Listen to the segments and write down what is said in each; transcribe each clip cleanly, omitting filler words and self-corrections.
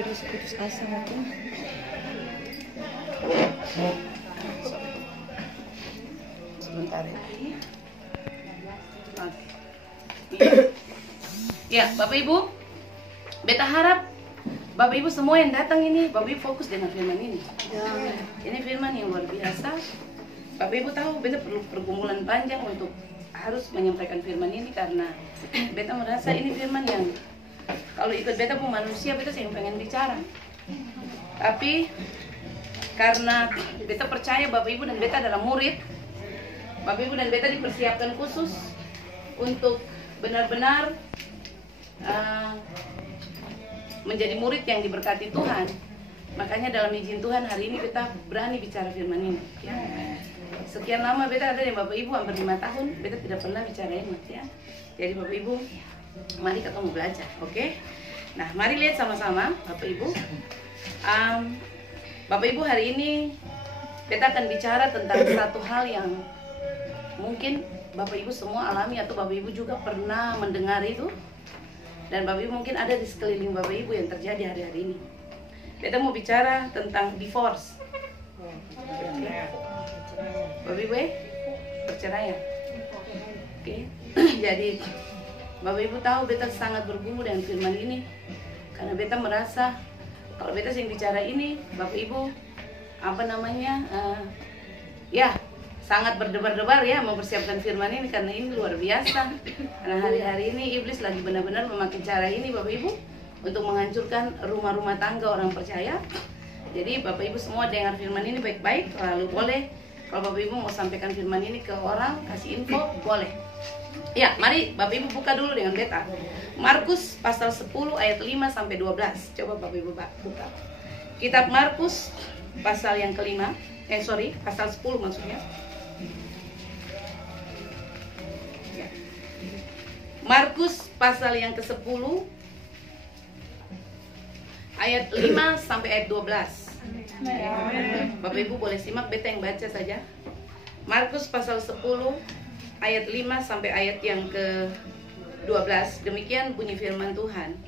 Terus putus asa aku. Sebentar ya. Ya, Bapak Ibu, beta harap Bapak Ibu semua yang datang ini, Bapak Ibu fokus dengan firman ini. Ini firman yang luar biasa. Bapak Ibu tahu beta perlu pergumulan panjang untuk harus menyampaikan firman ini karena beta merasa ini firman yang kalau ikut beta pun manusia, beta yang pengen bicara. Tapi karena beta percaya Bapak Ibu dan beta adalah murid, Bapak Ibu dan beta dipersiapkan khusus untuk benar-benar menjadi murid yang diberkati Tuhan. Makanya dalam izin Tuhan hari ini beta berani bicara firman ini. Ya. Sekian lama beta ada dengan Bapak Ibu, hampir 5 tahun, beta tidak pernah bicara ini. Ya. Jadi Bapak Ibu, mari kita mau belajar, oke? Nah, mari lihat sama-sama, Bapak Ibu. Bapak Ibu, hari ini beta akan bicara tentang satu hal yang mungkin Bapak Ibu semua alami atau Bapak Ibu juga pernah mendengar itu. Dan Bapak Ibu mungkin ada di sekeliling Bapak Ibu yang terjadi hari-hari ini. Beta mau bicara tentang divorce. Bapak Ibu, perceraian. Oke. Jadi Bapak Ibu tahu beta sangat bergumul dengan firman ini karena beta merasa kalau beta sering bicara ini, Bapak Ibu ya sangat berdebar-debar ya mempersiapkan firman ini karena ini luar biasa. Karena hari-hari ini iblis lagi benar-benar memakai cara ini Bapak Ibu untuk menghancurkan rumah-rumah tangga orang percaya. Jadi Bapak Ibu semua dengar firman ini baik-baik, lalu boleh kalau Bapak Ibu mau sampaikan firman ini ke orang, kasih info, boleh. Ya, mari Bapak Ibu buka dulu dengan beta. Markus pasal 10 ayat 5 sampai 12. Coba Bapak Ibu buka. Kitab Markus pasal yang kelima, pasal 10 maksudnya. Ya. Markus pasal yang ke-10 ayat 5 sampai ayat 12. Bapak Ibu boleh simak, beta yang baca saja. Markus pasal 10 ayat 5 sampai ayat yang ke-12. Demikian bunyi firman Tuhan.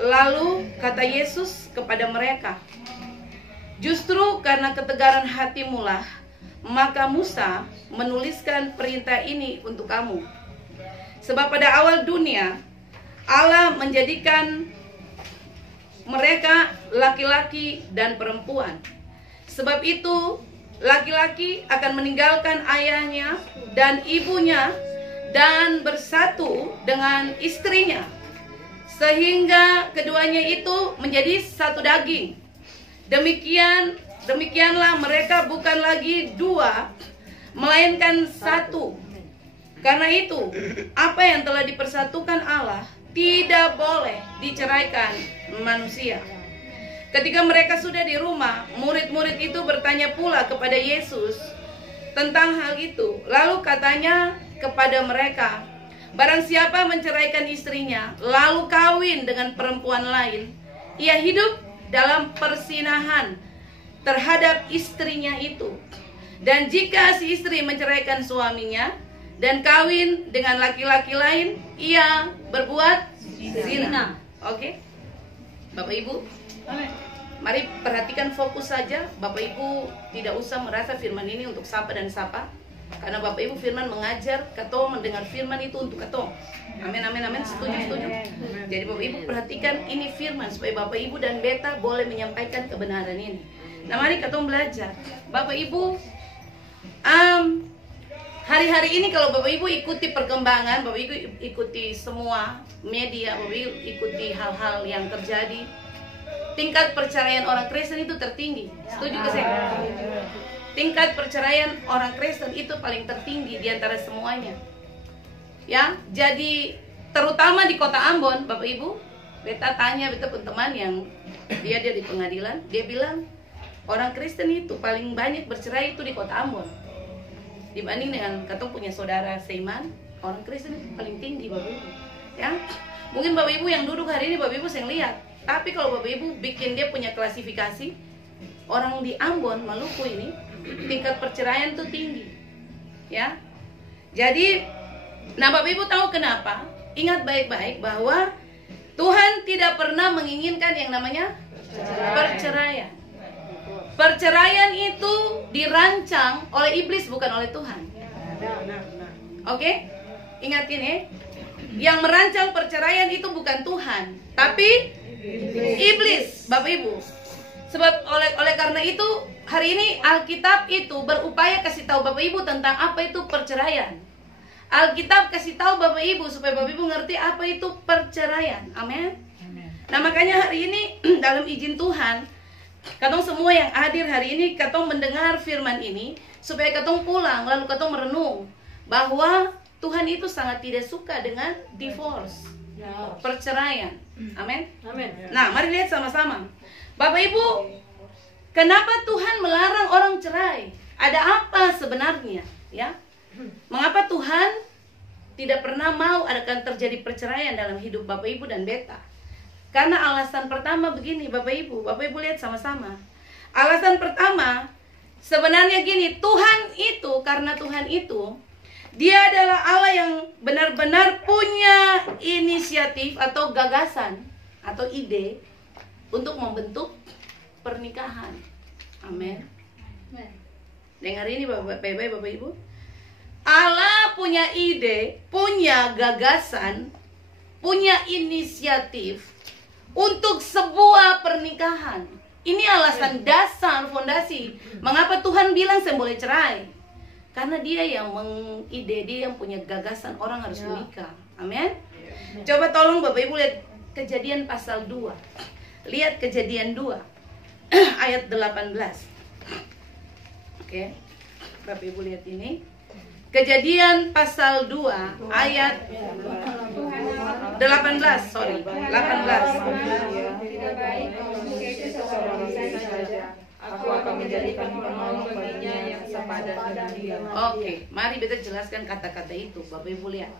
Lalu kata Yesus kepada mereka, justru karena ketegaran hatimu lah, maka Musa menuliskan perintah ini untuk kamu. Sebab pada awal dunia, Allah menjadikan mereka laki-laki dan perempuan. Sebab itu, laki-laki akan meninggalkan ayahnya dan ibunya dan bersatu dengan istrinya, sehingga keduanya itu menjadi satu daging. Demikianlah mereka bukan lagi dua, melainkan satu. Karena itu, apa yang telah dipersatukan Allah tidak boleh diceraikan manusia. Ketika mereka sudah di rumah, murid-murid itu bertanya pula kepada Yesus tentang hal itu. Lalu katanya kepada mereka, barang siapa menceraikan istrinya, lalu kawin dengan perempuan lain, ia hidup dalam persinahan terhadap istrinya itu. Dan jika si istri menceraikan suaminya dan kawin dengan laki-laki lain, ia berbuat zina. Oke? Bapak Ibu, mari perhatikan fokus saja. Bapak Ibu tidak usah merasa firman ini untuk sapa dan sapa, karena Bapak Ibu firman mengajar katong mendengar firman itu untuk katong. Amin, amin, amin. Setuju. Jadi Bapak Ibu perhatikan ini firman supaya Bapak Ibu dan beta boleh menyampaikan kebenaran ini. Nah, mari katong belajar. Bapak Ibu, hari-hari ini kalau Bapak Ibu ikuti perkembangan, Bapak Ibu ikuti semua media, Bapak Ibu ikuti hal-hal yang terjadi, tingkat perceraian orang Kristen itu tertinggi. Setuju ke saya? Tingkat perceraian orang Kristen itu paling tertinggi di antara semuanya. Ya, jadi terutama di kota Ambon, Bapak Ibu, beta tanya pun teman yang dia di pengadilan, dia bilang orang Kristen itu paling banyak bercerai itu di kota Ambon. Dibanding dengan katong punya saudara seiman, orang Kristen itu paling tinggi Bapak Ibu. Ya, mungkin Bapak Ibu yang duduk hari ini Bapak Ibu sering lihat. Tapi kalau Bapak Ibu bikin dia punya klasifikasi, orang di Ambon, Maluku ini tingkat perceraian itu tinggi. Ya. Jadi, nah Bapak Ibu tahu kenapa? Ingat baik-baik bahwa Tuhan tidak pernah menginginkan yang namanya perceraian. Perceraian itu dirancang oleh iblis, bukan oleh Tuhan. Oke? Ingatin ya. Yang merancang perceraian itu bukan Tuhan, tapi iblis, Bapak Ibu. Sebab oleh karena itu hari ini Alkitab itu berupaya kasih tahu Bapak Ibu tentang apa itu perceraian. Alkitab kasih tahu Bapak Ibu supaya Bapak Ibu ngerti apa itu perceraian. Amin. Nah, makanya hari ini dalam izin Tuhan, katong semua yang hadir hari ini, katong mendengar firman ini supaya katong pulang lalu katong merenung bahwa Tuhan itu sangat tidak suka dengan divorce, perceraian. Amin. Nah, mari lihat sama-sama. Bapak Ibu, kenapa Tuhan melarang orang cerai? Ada apa sebenarnya? Ya, mengapa Tuhan tidak pernah mau akan terjadi perceraian dalam hidup Bapak Ibu dan beta? Karena alasan pertama begini, Bapak Ibu lihat sama-sama. Alasan pertama sebenarnya gini, Tuhan itu, karena Tuhan itu Dia adalah Allah yang benar-benar punya inisiatif atau gagasan atau ide untuk membentuk pernikahan. Amin. Dengar ini Bapak Ibu. Allah punya ide, punya gagasan, punya inisiatif untuk sebuah pernikahan. Ini alasan dasar, fondasi mengapa Tuhan bilang saya boleh cerai. Karena Dia yang mengide, Dia yang punya gagasan orang harus menikah. Amin. Coba tolong Bapak Ibu lihat Kejadian pasal 2. Lihat Kejadian 2 ayat 18. Oke. Bapak Ibu lihat ini. Kejadian pasal 2 ayat 18, sorry, 18. Aku akan menjadikan penolong baginya yang sepadan dengan dia. Oke, mari kita jelaskan kata-kata itu, Bapak Ibu lihat.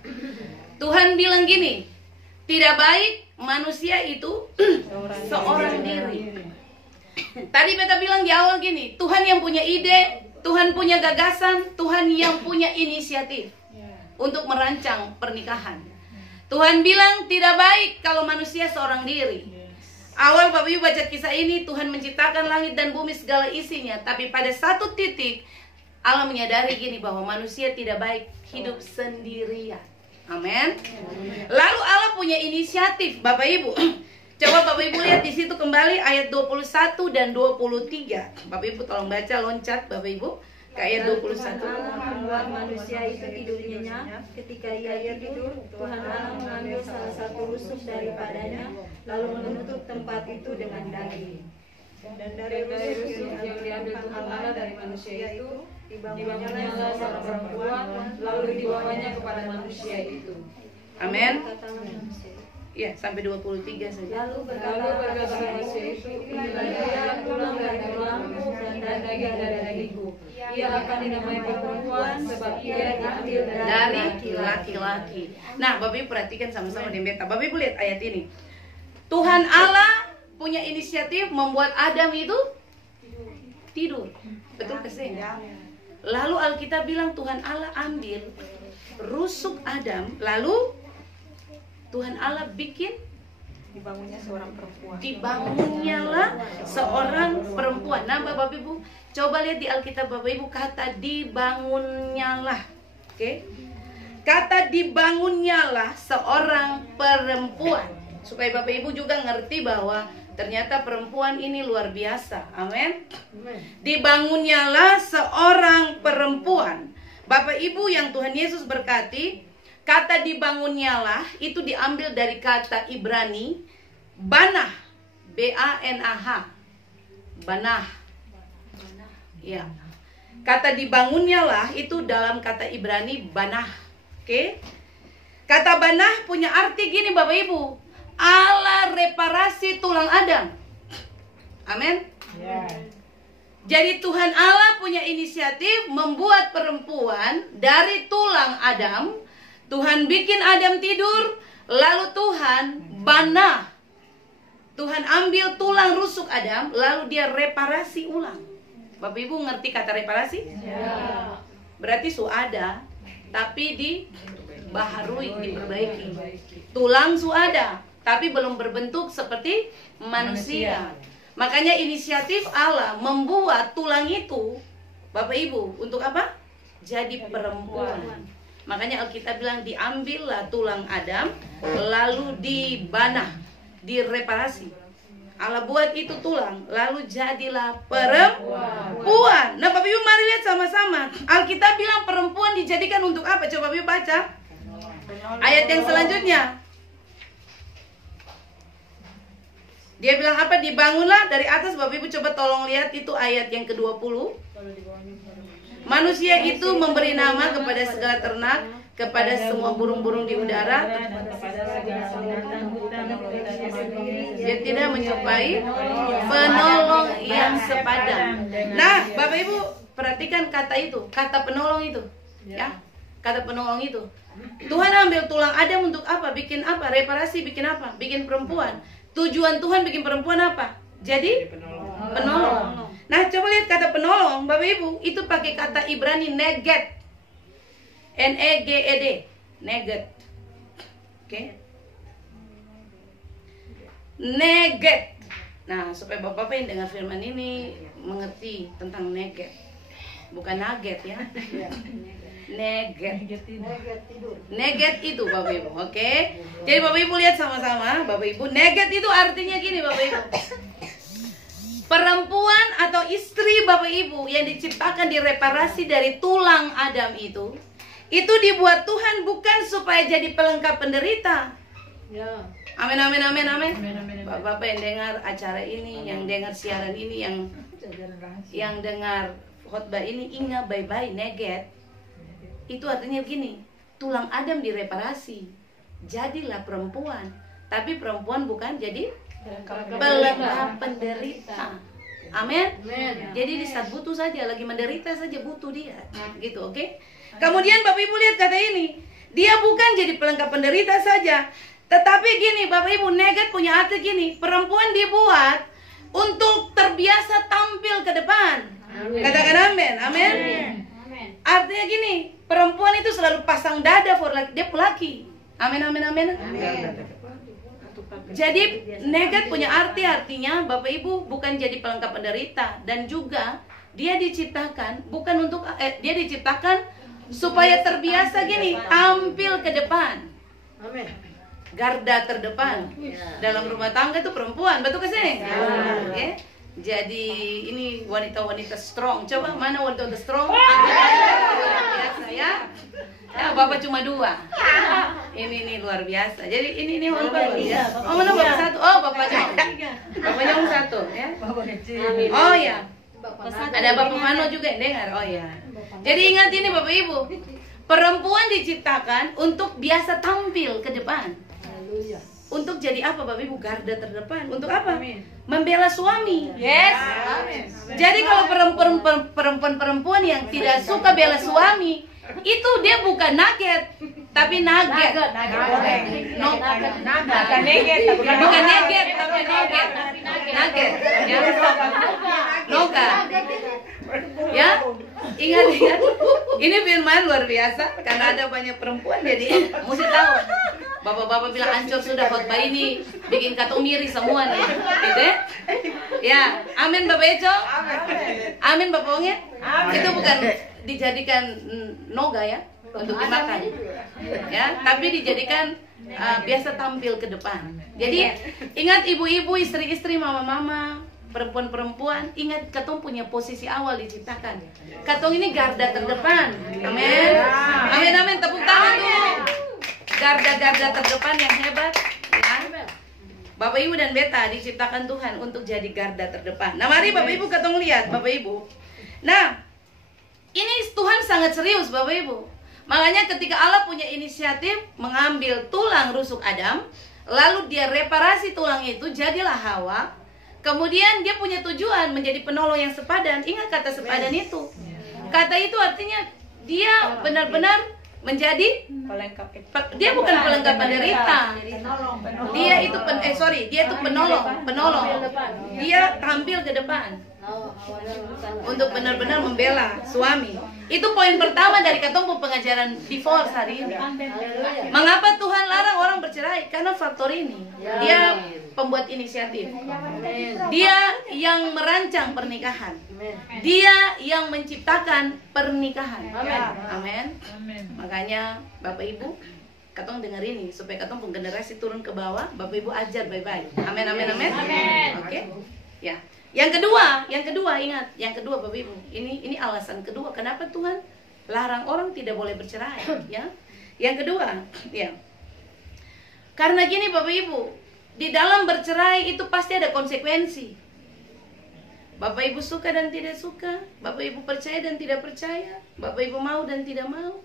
Tuhan bilang gini, tidak baik manusia itu seorang diri. Tadi beta bilang di awal gini, Tuhan yang punya ide, Tuhan punya gagasan, Tuhan yang punya inisiatif untuk merancang pernikahan. Tuhan bilang tidak baik kalau manusia seorang diri. Awal Bapak Ibu baca kisah ini, Tuhan menciptakan langit dan bumi segala isinya. Tapi pada satu titik Allah menyadari gini, bahwa manusia tidak baik hidup sendirian. Amin. Lalu Allah punya inisiatif, Bapak Ibu. Coba Bapak Ibu lihat di situ kembali ayat 21 dan 23. Bapak Ibu tolong baca, loncat Bapak Ibu ke ayat 21. Tuhan Allah membuat manusia itu tidur nyenyak. Ketika ia tidur, Tuhan Allah mengambil salah satu rusuk daripadanya, lalu menutup tempat itu dengan daging. Dan dari rusuk yang diambil Tuhan Allah dari manusia itu, dibangunlah seorang perempuan, lalu dibawanya kepada manusia itu. Amin. Ya, sampai 23 saja. Lalu berkata manusia itu, inilah tulang dari tulangku dan daging dari dagingku. Ia akan dinamai perempuan sebab ia diambil dari laki-laki. Nah, Bapak Ibu perhatikan sama-sama di beta. Bapak Ibu lihat ayat ini. Tuhan Allah punya inisiatif membuat Adam itu tidur. Betul kesini. Lalu Alkitab bilang Tuhan Allah ambil rusuk Adam, lalu Tuhan Allah bikin dibangunnya seorang perempuan. Dibangunnyalah seorang perempuan. Nah, Bapak Ibu, coba lihat di Alkitab Bapak Ibu kata dibangunnyalah. Oke. Kata dibangunnyalah seorang perempuan. Supaya Bapak Ibu juga ngerti bahwa ternyata perempuan ini luar biasa. Amin. Dibangunnyalah seorang perempuan. Bapak Ibu yang Tuhan Yesus berkati, kata dibangunnyalah itu diambil dari kata Ibrani banah, B-A-N-A-H, banah. Ya. Kata dibangunnyalah itu dalam kata Ibrani banah. Oke? Kata banah punya arti gini Bapak Ibu, Allah reparasi tulang Adam. Amin. Jadi Tuhan Allah punya inisiatif membuat perempuan dari tulang Adam. Tuhan bikin Adam tidur, lalu Tuhan banah. Tuhan ambil tulang rusuk Adam, lalu Dia reparasi ulang. Bapak Ibu ngerti kata reparasi? Ya. Berarti su ada, tapi dibaharui, diperbaiki. Tulang su ada, tapi belum berbentuk seperti manusia. Makanya inisiatif Allah membuat tulang itu, Bapak Ibu, untuk apa? Jadi perempuan. Makanya Alkitab bilang diambillah tulang Adam, lalu dibanah, direparasi. Allah buat itu tulang, lalu jadilah perempuan. Nah Bapak Ibu mari lihat sama-sama. Alkitab bilang perempuan dijadikan untuk apa? Coba Bapak Ibu baca ayat yang selanjutnya. Dia bilang apa? Dibangunlah dari atas. Bapak Ibu coba tolong lihat itu ayat yang ke-20. Manusia itu memberi nama kepada segala ternak, kepada semua burung-burung di udara. Dia tidak menyerupai penolong yang sepadan. Nah, Bapak Ibu perhatikan kata itu, kata penolong itu, ya, kata penolong itu. Tuhan ambil tulang Adam untuk apa? Bikin apa? Reparasi, bikin apa? Bikin perempuan. Tujuan Tuhan bikin perempuan apa? Jadi penolong. Nah, coba lihat kata penolong, Bapak Ibu, itu pakai kata Ibrani neged. Neged, neged. Oke. Neged. Nah, supaya Bapak-Bapak yang dengar firman ini mengerti tentang neged. Bukan nugget ya. Neged. Neged itu Bapak Ibu, oke? Jadi Bapak Ibu lihat sama-sama, Bapak Ibu, neged itu artinya gini Bapak Ibu. Perempuan atau istri Bapak Ibu yang diciptakan direparasi dari tulang Adam itu dibuat Tuhan bukan supaya jadi pelengkap penderita. Ya. Amin, amin, amin, amin. Bapak yang dengar acara ini, yang dengar siaran ini, yang dengar khotbah ini, ingat baik-baik, neged. Itu artinya begini, tulang Adam direparasi, jadilah perempuan. Tapi perempuan bukan jadi pelengkap penderita. Amin. Jadi di saat butuh saja, lagi menderita saja butuh dia, gitu, oke? Kemudian Bapak Ibu lihat kata ini, dia bukan jadi pelengkap penderita saja, tetapi gini Bapak Ibu, neged punya arti gini, perempuan dibuat untuk terbiasa tampil ke depan. Katakan amin, amin. Artinya gini, perempuan itu selalu pasang dada for dia laki. Amin, amin, amin. Jadi neged punya artinya Bapak Ibu bukan jadi pelengkap penderita, dan juga dia diciptakan bukan untuk dia diciptakan supaya terbiasa gini tampil ke depan. Amin. Garda terdepan dalam rumah tangga itu perempuan, betul ke sini? Ya. Jadi ini wanita-wanita strong. Coba mana wanita strong? Luar biasa ya. Ya, Bapak cuma 2. Ini luar biasa. Jadi ini luar biasa. Oh, mana Bapak 1? Oh, Bapaknya 1 ya. Oh ya. Ada Bapak Mano juga yang dengar. Oh ya. Jadi ingat ini Bapak Ibu. Perempuan diciptakan untuk biasa tampil ke depan. Untuk jadi apa Bapak Ibu? Garda terdepan. Untuk apa? Membela suami. Yes. Jadi kalau perempuan yang tidak suka bela suami, itu dia bukan nugget, tapi nugget. Bukan nugget, tapi nugget. Nugget. Ya. Noga. Ya. Ingat. Ini firman luar biasa karena ada banyak perempuan jadi mesti tahu. Bapak-bapak bilang hancur sudah khotbah ini, bikin katong miris semua nih, gitu ya? Ya, amin Bapak Eco, amin Bapak Onge. Itu bukan dijadikan noga ya untuk dimakan, ya, tapi dijadikan biasa tampil ke depan. Jadi ingat ibu-ibu, istri-istri, mama-mama, perempuan-perempuan, ingat katong punya posisi awal diciptakan. Katong ini garda terdepan, amin, amin, amin. Tepuk tangan dulu. Garda-garda terdepan yang hebat ya. Bapak Ibu dan Beta diciptakan Tuhan untuk jadi garda terdepan. Nah mari Bapak Ibu katong lihat Bapak Ibu. Nah ini Tuhan sangat serius Bapak Ibu. Makanya ketika Allah punya inisiatif mengambil tulang rusuk Adam, lalu dia reparasi tulang itu, jadilah Hawa. Kemudian dia punya tujuan menjadi penolong yang sepadan. Ingat kata sepadan itu. Kata itu artinya dia benar-benar menjadi dia bukan pelengkap penderita. Dia itu penolong. Dia tampil ke depan. Untuk benar-benar membela suami. Itu poin pertama dari ketemu pengajaran divorce hari ini. Mengapa Tuhan larang orang bercerai? Karena faktor ini. Dia pembuat inisiatif. Dia yang merancang pernikahan. Dia yang menciptakan pernikahan. Amin. Makanya Bapak Ibu, katong dengar ini supaya katong generasi turun ke bawah, Bapak Ibu ajar baik-baik. Amin, amin, amin. Oke. Ya. Yang kedua ingat, yang kedua Bapak Ibu, ini alasan kedua kenapa Tuhan larang orang tidak boleh bercerai, ya. Yang kedua, ya. Karena gini Bapak Ibu, di dalam bercerai itu pasti ada konsekuensi. Bapak Ibu suka dan tidak suka, Bapak Ibu percaya dan tidak percaya, Bapak Ibu mau dan tidak mau.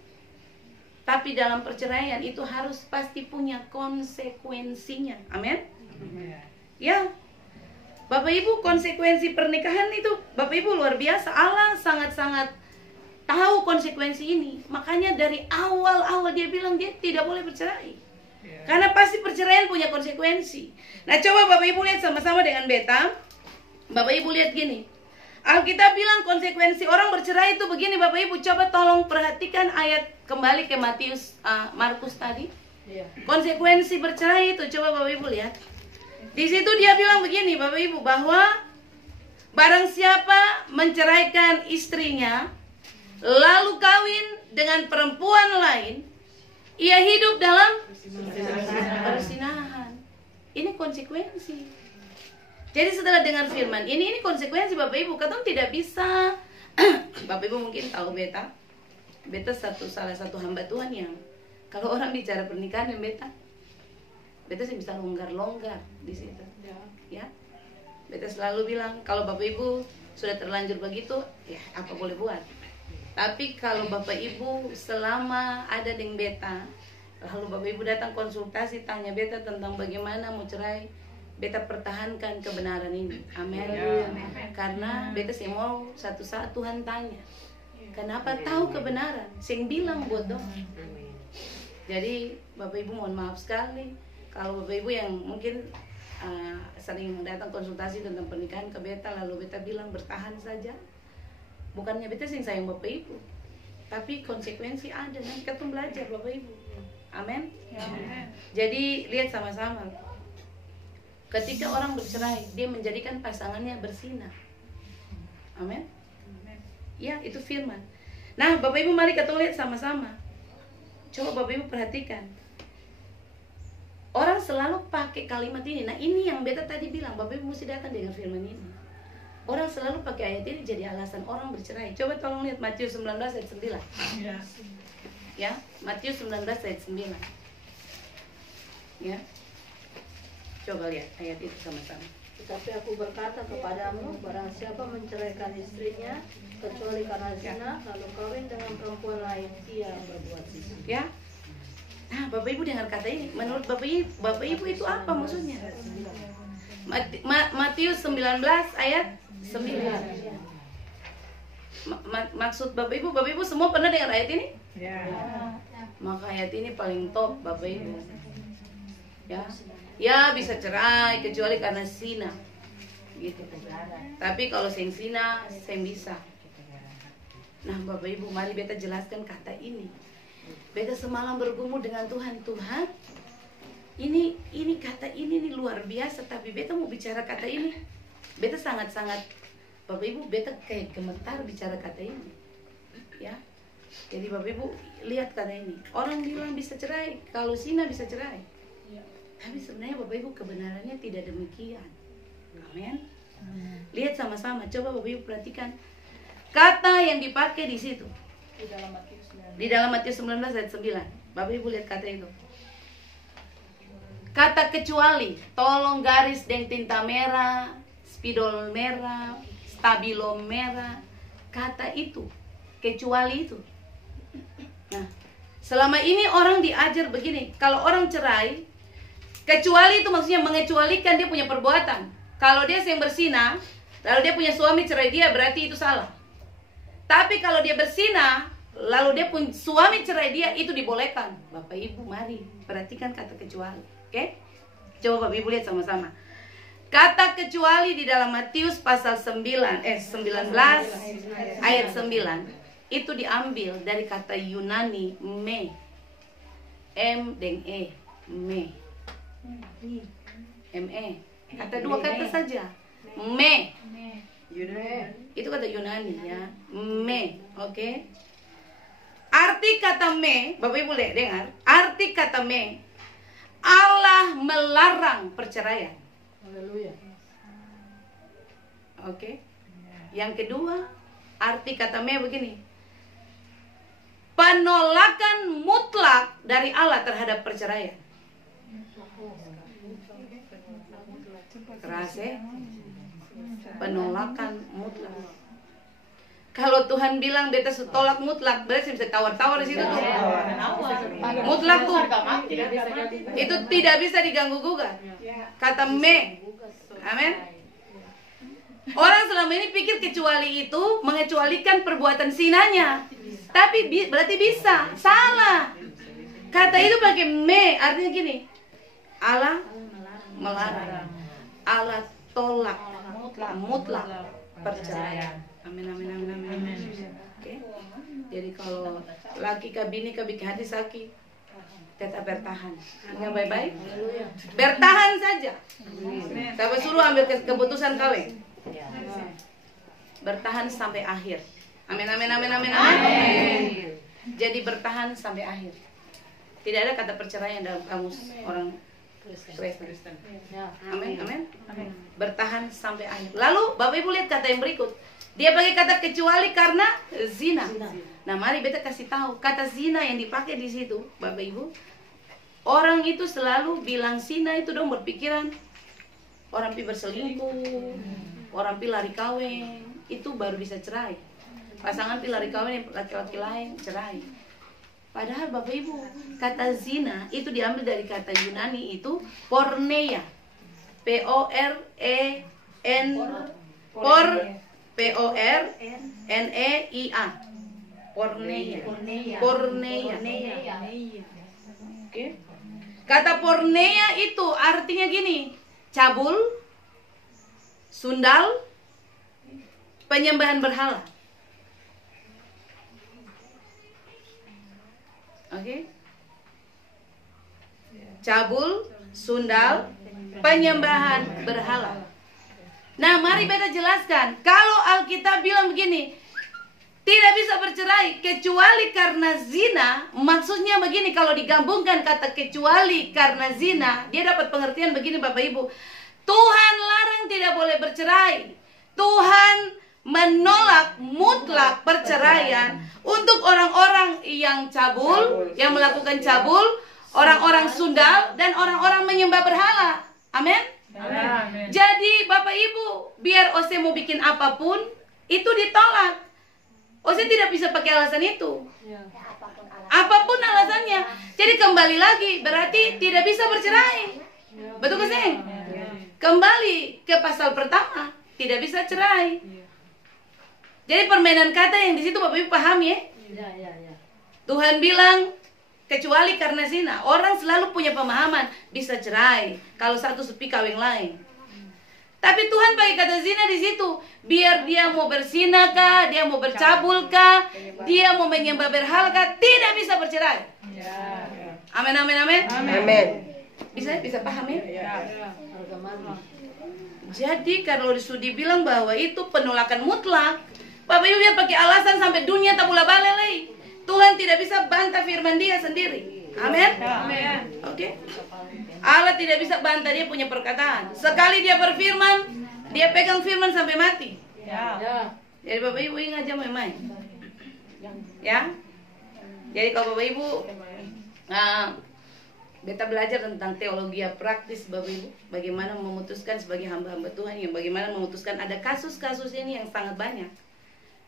Tapi dalam perceraian itu harus pasti punya konsekuensinya. Amin. Ya. Bapak Ibu, konsekuensi pernikahan itu Bapak Ibu luar biasa. Allah sangat-sangat tahu konsekuensi ini. Makanya dari awal-awal dia bilang dia tidak boleh bercerai. Karena pasti perceraian punya konsekuensi. Nah, coba Bapak Ibu lihat sama-sama dengan beta. Bapak Ibu lihat gini. Alkitab bilang konsekuensi orang bercerai itu begini Bapak Ibu. Coba tolong perhatikan ayat kembali ke Markus tadi. Konsekuensi bercerai itu coba Bapak Ibu lihat. Di situ dia bilang begini Bapak Ibu, bahwa barang siapa menceraikan istrinya lalu kawin dengan perempuan lain, ia hidup dalam perzinahan. Ini konsekuensi. Jadi setelah dengar firman ini konsekuensi Bapak Ibu. Katong tidak bisa Bapak Ibu mungkin tahu beta salah satu hamba Tuhan yang kalau orang bicara pernikahan dengan beta sih bisa longgar di situ. Ya. Beta selalu bilang kalau Bapak Ibu sudah terlanjur begitu, ya apa boleh buat. Tapi kalau Bapak Ibu selama ada dengan beta, lalu Bapak Ibu datang konsultasi tanya beta tentang bagaimana mau cerai, beta pertahankan kebenaran ini. Amin. Karena beta sih mau satu saat Tuhan tanya, kenapa tahu kebenaran? Sing bilang bodoh. Jadi Bapak Ibu mohon maaf sekali kalau Bapak Ibu yang mungkin sering datang konsultasi tentang pernikahan ke beta lalu beta bilang bertahan saja. Bukannya beta sing sayang Bapak Ibu, tapi konsekuensi ada, nanti kita belajar Bapak Ibu. Amin. Jadi lihat sama-sama. Ketika orang bercerai, dia menjadikan pasangannya berzina. Amin. Ya, itu firman. Nah, Bapak Ibu mari kita lihat sama-sama. Coba Bapak Ibu perhatikan. Orang selalu pakai kalimat ini. Nah, ini yang beta tadi bilang, Bapak Ibu mesti datang dengan firman ini. Orang selalu pakai ayat ini jadi alasan orang bercerai. Coba tolong lihat Matius 19 ayat 9. Ya, Matius 19 ayat 9. Ya. Coba lihat ayat itu sama-sama. Tetapi aku berkata kepadamu, barang siapa menceraikan istrinya kecuali karena zina, lalu kawin dengan perempuan lain, ia berbuat zina. Ya. Nah, Bapak Ibu dengar kata ini. Menurut Bapak Ibu itu apa maksudnya? Matius 19 ayat 9. Maksud Bapak Ibu semua pernah dengar ayat ini? Ya. Maka ayat ini paling top Bapak Ibu. Ya. Ya bisa cerai kecuali karena zina. Gitu. Tapi kalau sing zina, sing bisa. Nah, Bapak Ibu, mari beta jelaskan kata ini. Beta semalam bergumul dengan Tuhan. Tuhan, ini kata ini nih luar biasa, tapi beta mau bicara kata ini. Beta sangat-sangat, Bapak Ibu, beta kayak gemetar bicara kata ini. Ya. Jadi Bapak Ibu lihat kata ini. Orang bilang bisa cerai, kalau zina bisa cerai. Tapi sebenarnya Bapak Ibu kebenarannya tidak demikian. Amin. Lihat sama-sama. Coba Bapak Ibu perhatikan kata yang dipakai di situ. Di dalam Matius 19 ayat 9. Bapak Ibu lihat kata itu. Kata kecuali, tolong garis dengan tinta merah, spidol merah, stabilo merah. Kata itu, kecuali itu. Nah, selama ini orang diajar begini, kalau orang cerai, kecuali itu maksudnya mengecualikan dia punya perbuatan. Kalau dia yang berzina, lalu dia punya suami cerai dia, berarti itu salah. Tapi kalau dia berzina, lalu dia punya suami cerai dia, itu dibolehkan. Bapak Ibu mari perhatikan kata kecuali. Oke? Coba Bapak Ibu lihat sama-sama. Kata kecuali di dalam Matius pasal 19 ayat 9 itu diambil dari kata Yunani me. M dan E, me. M-E. Kata dua kata saja. Me. Itu kata Yunani ya. Me, oke. Arti kata me, Bapak Ibu boleh dengar. Arti kata me, Allah melarang perceraian. Oke. Yang kedua, arti kata me begini. Penolakan mutlak dari Allah terhadap perceraian. Keras ya? Penolakan mutlak. Kalau Tuhan bilang beta tolak mutlak, berarti bisa tawar-tawar di situ tuh. Mutlak tuh. Itu tidak bisa diganggu gugat. Kata me. Amin. Orang selama ini pikir kecuali itu mengecualikan perbuatan zinanya. Tapi berarti bisa. Salah. Kata itu pakai me, artinya gini. Allah melarang. Allah tolak mutlak perceraian. Amin, amin, amin, amin. Oke. Jadi kalau laki kabini kabik hati sakit, tetap bertahan. Ingat baik-baik. Bertahan saja. Sampai suruh ambil keputusan kawin. Bertahan sampai akhir. Amin, amin, amin, amin, amin. Jadi bertahan sampai akhir. Tidak ada kata perceraian dalam kamus orang Kristen. Amin, amin. Bertahan sampai akhir. Lalu Bapak Ibu lihat kata yang berikut. Dia pakai kata kecuali karena zina. Nah, mari beta kasih tahu kata zina yang dipakai di situ, Bapak Ibu. Orang itu selalu bilang zina itu dong berpikiran orang pi berselingkuh, orang pi lari kawin, itu baru bisa cerai. Pasangan pi lari kawin laki-laki lain cerai. Padahal Bapak Ibu, kata zina itu diambil dari kata Yunani itu porneia. P-O-R-N-E-I-A. Porneia. Oke. Kata porneia itu artinya gini, cabul, sundal, penyembahan berhala. Oke. Cabul, sundal, penyembahan berhala. Nah, mari beta jelaskan. Kalau Alkitab bilang begini, tidak bisa bercerai kecuali karena zina, maksudnya begini, kalau digabungkan kata kecuali karena zina, dia dapat pengertian begini Bapak Ibu. Tuhan larang tidak boleh bercerai. Tuhan menolak mutlak perceraian untuk orang-orang yang cabul, yang melakukan cabul, orang-orang sundal, dan orang-orang menyembah berhala. Amin. Jadi Bapak Ibu, biar Ose mau bikin apapun, itu ditolak. Ose tidak bisa pakai alasan itu. Apapun alasannya. Jadi kembali lagi, berarti tidak bisa bercerai. Betul gak sih? Kembali ke pasal pertama, tidak bisa cerai. Jadi permainan kata yang di situ Bapak Ibu paham ya? Tuhan bilang kecuali karena zina. Orang selalu punya pemahaman bisa cerai kalau satu sepi kawin lain. Tapi Tuhan pakai kata zina di situ, biar dia mau berzina kah, dia mau bercabul kah, dia mau menyembah berhala kah, tidak bisa bercerai. Amin, amin, amin. Amin. Bisa paham ya? Jadi kalau sudah dibilang bahwa itu penolakan mutlak, Bapak Ibu biar pakai alasan sampai dunia tak bola balai. Tuhan tidak bisa bantah firman Dia sendiri. Amin. Oke. Allah tidak bisa bantah Dia punya perkataan. Sekali Dia berfirman, Dia pegang firman sampai mati. Jadi Bapak Ibu ingat jangan main-main. Ya. Jadi kalau Bapak Ibu beta belajar tentang teologi praktis Bapak Ibu, bagaimana memutuskan sebagai hamba-hamba Tuhan, yang bagaimana memutuskan ada kasus-kasus ini yang sangat banyak.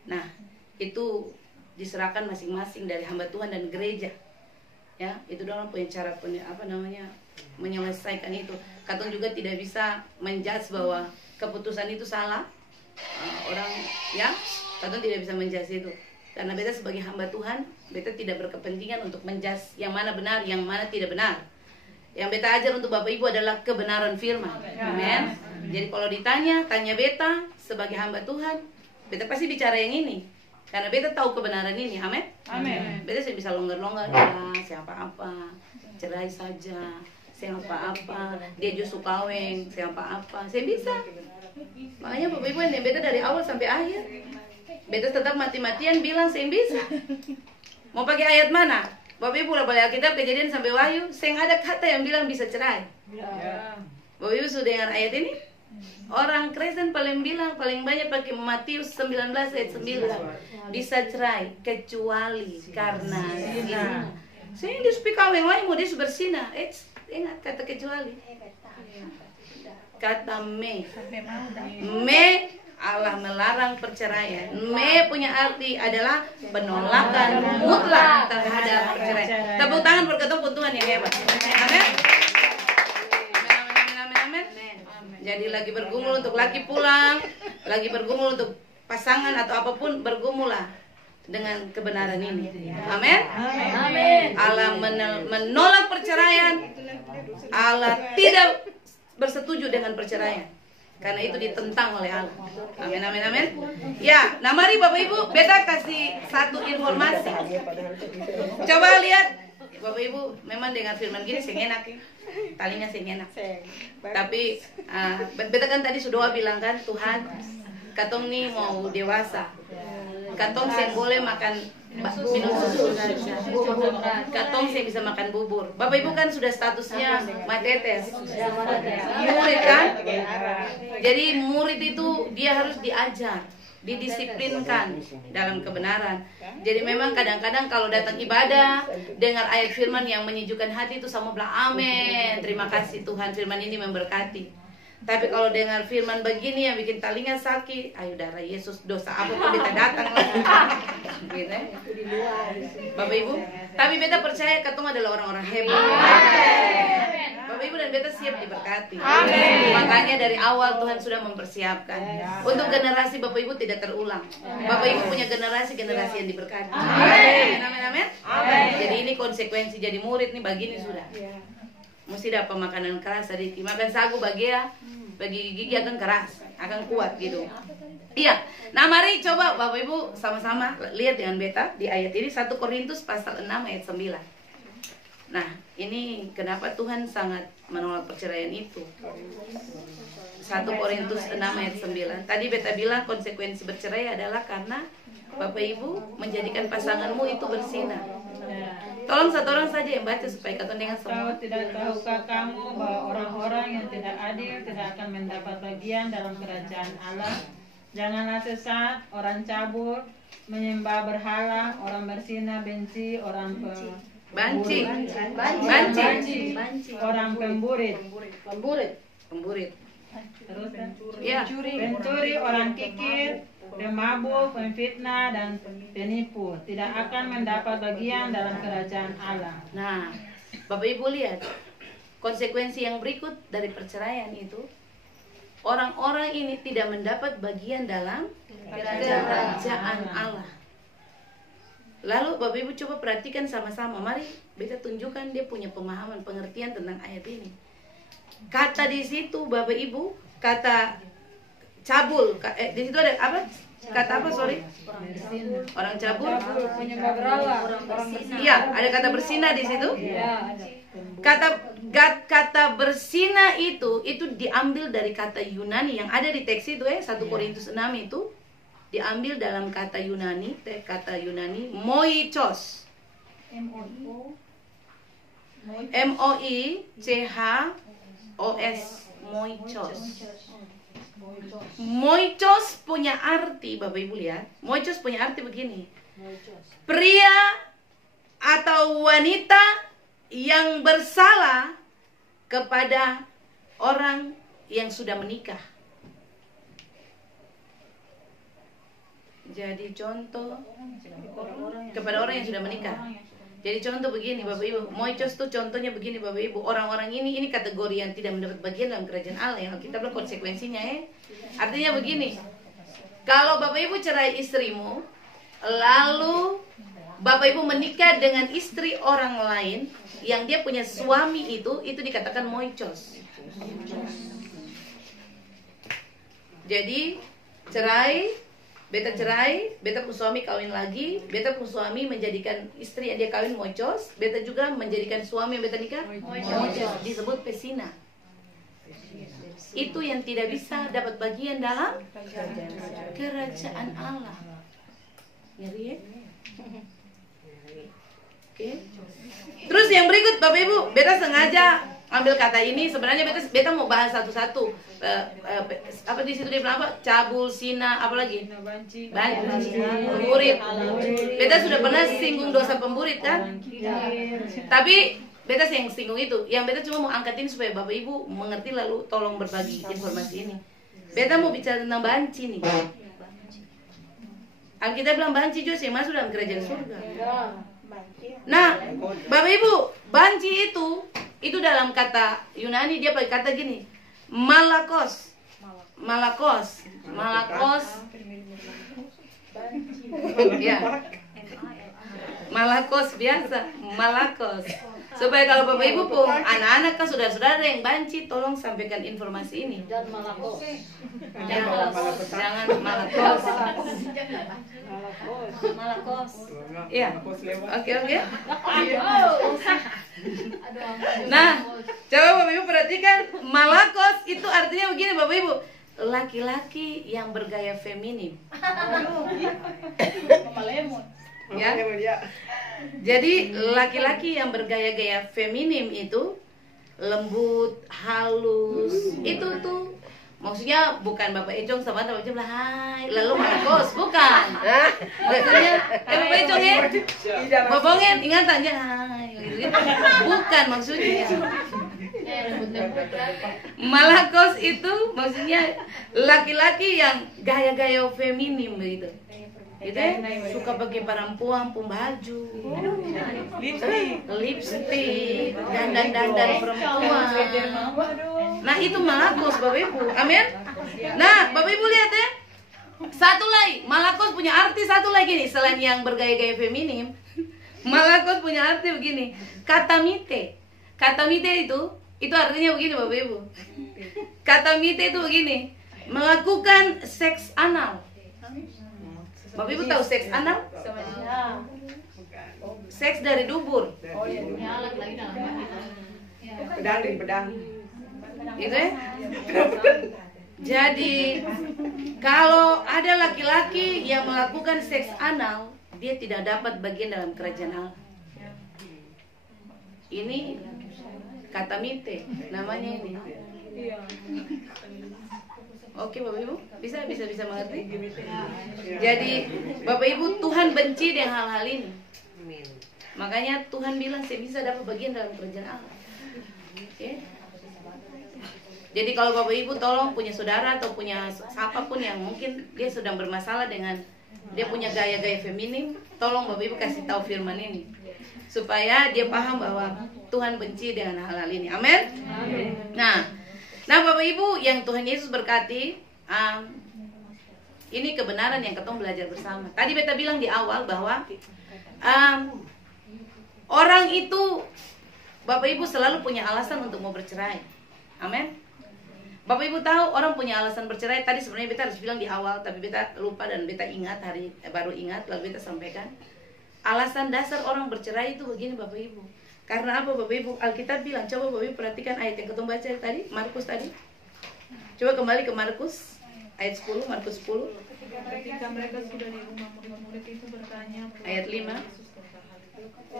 Nah, itu diserahkan masing-masing dari hamba Tuhan dan gereja. Ya, itu dorang punya cara menyelesaikan itu. Katong juga tidak bisa menjudge bahwa keputusan itu salah. Orang ya, katong tidak bisa menjudge itu. Karena beta sebagai hamba Tuhan, beta tidak berkepentingan untuk menjudge yang mana benar, yang mana tidak benar. Yang beta ajar untuk Bapak Ibu adalah kebenaran firman. Amin. Jadi kalau tanya beta sebagai hamba Tuhan, beta pasti bicara yang ini. Karena beta tahu kebenaran ini, amin? Amin. Beta saya bisa longgar-longgar, ya, siapa apa, cerai saja, saya apa-apa, dia justru kawin, saya apa-apa, saya bisa. Makanya Bapak Ibu yang beta dari awal sampai akhir, beta tetap mati-matian bilang saya bisa. Mau pakai ayat mana? Bapak Ibu udah balik Alkitab Kejadian sampai Wahyu, saya nggak ada kata yang bilang bisa cerai. Bapak Ibu sudah dengar ayat ini? Orang Kristen paling banyak pakai Matius 19 ayat 9, bisa cerai kecuali karena zina. Saya dia speak kawin lain mau dia bersina. Ingat kata kecuali. Kata me Allah melarang perceraian. Me punya arti adalah penolakan mutlak terhadap perceraian. Tepuk tangan berkatong Tuhan yang hebat. Amin. Jadi lagi bergumul untuk laki pulang, lagi bergumul untuk pasangan atau apapun, bergumullah dengan kebenaran ini. Amin. Allah menolak perceraian. Allah tidak bersetuju dengan perceraian. Karena itu ditentang oleh Allah. Amin. Ya, nah mari Bapak Ibu, beta kasih satu informasi. Coba lihat, Bapak Ibu, memang dengan firman gini saya enak. Talinya saya enak. Tapi beta kan tadi sudah bilang kan, Tuhan, katong nih mau dewasa. Katong saya boleh makan minum susu. Katong saya bisa makan bubur. Bapak Ibu kan sudah statusnya matetes. Murid kan? Jadi murid itu dia harus diajar, didisiplinkan dalam kebenaran. Jadi memang kadang-kadang kalau datang ibadah dengar ayat firman yang menyejukkan hati itu sama bilang amin. Terima kasih Tuhan, firman ini memberkati. Tapi kalau dengar firman begini yang bikin telinga sakit, ayo darah Yesus, dosa apa pun beta datang lagi. Gitu. Bapak Ibu, tapi beta percaya katong adalah orang-orang hebat. Bapak Ibu dan beta siap diberkati. Makanya dari awal Tuhan sudah mempersiapkan untuk generasi Bapak Ibu tidak terulang. Bapak Ibu punya generasi yang diberkati. Amin. Jadi ini konsekuensi jadi murid nih begini sudah. Mesti dapat makanan keras, sedikit makan sagu bagi gigi akan keras, akan kuat gitu. Iya. Nah mari coba Bapak Ibu sama-sama lihat dengan beta di ayat ini 1 Korintus pasal 6 ayat 9. Nah ini kenapa Tuhan sangat menolak perceraian itu. 1 Korintus 6 ayat 9. Tadi beta bilang konsekuensi bercerai adalah karena Bapak Ibu menjadikan pasanganmu itu berzina. Tolong satu orang saja yang baca supaya kata dengar semua. Kau tidak tahukah kamu bahwa orang-orang yang tidak adil tidak akan mendapat bagian dalam kerajaan Allah? Janganlah sesat, orang cabul, menyembah berhala, orang berzina, benci, orang banci, orang pemburit. Terus pencuri, orang kikir, pemabuk, pemfitnah, dan penipu tidak akan mendapat bagian dalam kerajaan Allah. Nah, Bapak Ibu lihat konsekuensi yang berikut dari perceraian itu, orang-orang ini tidak mendapat bagian dalam kerajaan Allah. Lalu Bapak Ibu coba perhatikan sama-sama. Mari beta tunjukkan dia punya pemahaman, pengertian tentang ayat ini. Kata di situ Bapak Ibu, kata cabul, di situ ada apa? Kata apa, sorry? Orang cabul. Iya, ada kata bersina di situ. Kata bersina itu diambil dari kata Yunani yang ada di teks itu 1 Korintus 6 itu diambil dalam kata Yunani, moichos. M-O-I-C-H-O-S, moichos. Moichos punya arti, Bapak Ibu lihat. Moichos punya arti begini. Pria atau wanita yang bersalah kepada orang yang sudah menikah. Jadi contoh kepada orang yang sudah menikah. Jadi contoh begini Bapak Ibu, moichos tuh contohnya begini Bapak Ibu, orang-orang ini kategori yang tidak mendapat bagian dalam kerajaan Allah yang kita bilang konsekuensinya Artinya begini, kalau Bapak Ibu cerai istrimu, lalu Bapak Ibu menikah dengan istri orang lain yang dia punya suami itu dikatakan moichos. Jadi beta cerai, beta pun suami kawin lagi, beta pun suami menjadikan istri yang dia kawin mocos, beta juga menjadikan suami yang beta nikah mocos, disebut pesina. Itu yang tidak bisa dapat bagian dalam kerajaan Allah. Ngeri ya? Oke. Terus yang berikut Bapak Ibu, beta sengaja ambil kata ini, sebenarnya beta mau bahas satu-satu. Apa di situ dia bilang apa? Cabul, sina, apa lagi? Banci, Pemburit. Beta sudah pernah singgung dosa pemburit kan? Tapi beta yang singgung itu. Yang beta cuma mau angkat ini supaya Bapak Ibu mengerti, lalu tolong berbagi informasi ini. Beta mau bicara tentang banci nih. Alkitab bilang banci juga yang masuk dalam kerajaan surga. Nah, Bapak Ibu, banci itu dalam kata Yunani dia pakai kata gini, malakos. Ya. Malakos biasa, malakos. Supaya kalau Bapak Ibu pun anak-anak kan saudara-saudara yang banci, tolong sampaikan informasi ini. Dan malakos. Jangan malakos. Malakos. Iya. Oke. Nah, coba Bapak Ibu perhatikan, malakos itu artinya begini Bapak Ibu, laki-laki yang bergaya feminim. Ya. Jadi laki-laki yang bergaya-gaya feminim itu lembut, halus. Itu tuh maksudnya bukan Bapak Ejong sama Bapak Ejong bilang hai, lalu malakos, bukan. Maksudnya Bapak Ejong ya, Babongen ingatan aja hai, gitu. Bukan maksudnya. Malakos itu maksudnya laki-laki yang gaya-gaya feminim begitu. Gitu ya, suka pakai perempuan pun baju, lipstick, dandan perempuan. Nah itu malakos Bapak Ibu, amin. Nah Bapak Ibu lihat ya, satu lagi malakos punya arti satu lagi nih, selain yang bergaya-gaya feminim, malakos punya arti begini, katamite. Katamite itu artinya begini Bapak Ibu. Katamite itu begini, melakukan seks anal. Bapak Ibu tahu seks anal? Seks dari dubur. Pedang. Gitu ya? Jadi kalau ada laki-laki yang melakukan seks anal, dia tidak dapat bagian dalam kerajaan Allah. Ini kata mite namanya ini. Oke Bapak Ibu, bisa mengerti? Jadi Bapak Ibu, Tuhan benci dengan hal-hal ini. Makanya Tuhan bilang saya bisa dapat bagian dalam kerajaan Allah. Oke. Jadi kalau Bapak Ibu tolong punya saudara atau punya siapapun yang mungkin dia sedang bermasalah dengan dia punya gaya-gaya feminim, tolong Bapak Ibu kasih tahu firman ini supaya dia paham bahwa Tuhan benci dengan hal-hal ini. Amin. Nah Bapak Ibu yang Tuhan Yesus berkati, ini kebenaran yang ketemu belajar bersama. Tadi beta bilang di awal bahwa orang itu Bapak Ibu selalu punya alasan untuk mau bercerai. Amin. Bapak Ibu tahu orang punya alasan bercerai. Tadi sebenarnya beta harus bilang di awal, tapi beta lupa dan beta ingat baru ingat lalu beta sampaikan. Alasan dasar orang bercerai itu begini Bapak Ibu. Karena apa Bapak Ibu? Alkitab bilang, coba Bapak Ibu perhatikan ayat yang ketemu baca tadi, Markus tadi. Coba kembali ke Markus ayat 10, Markus 10. Ketika mereka sudah di rumah, murid-murid itu bertanya, Ayat 5.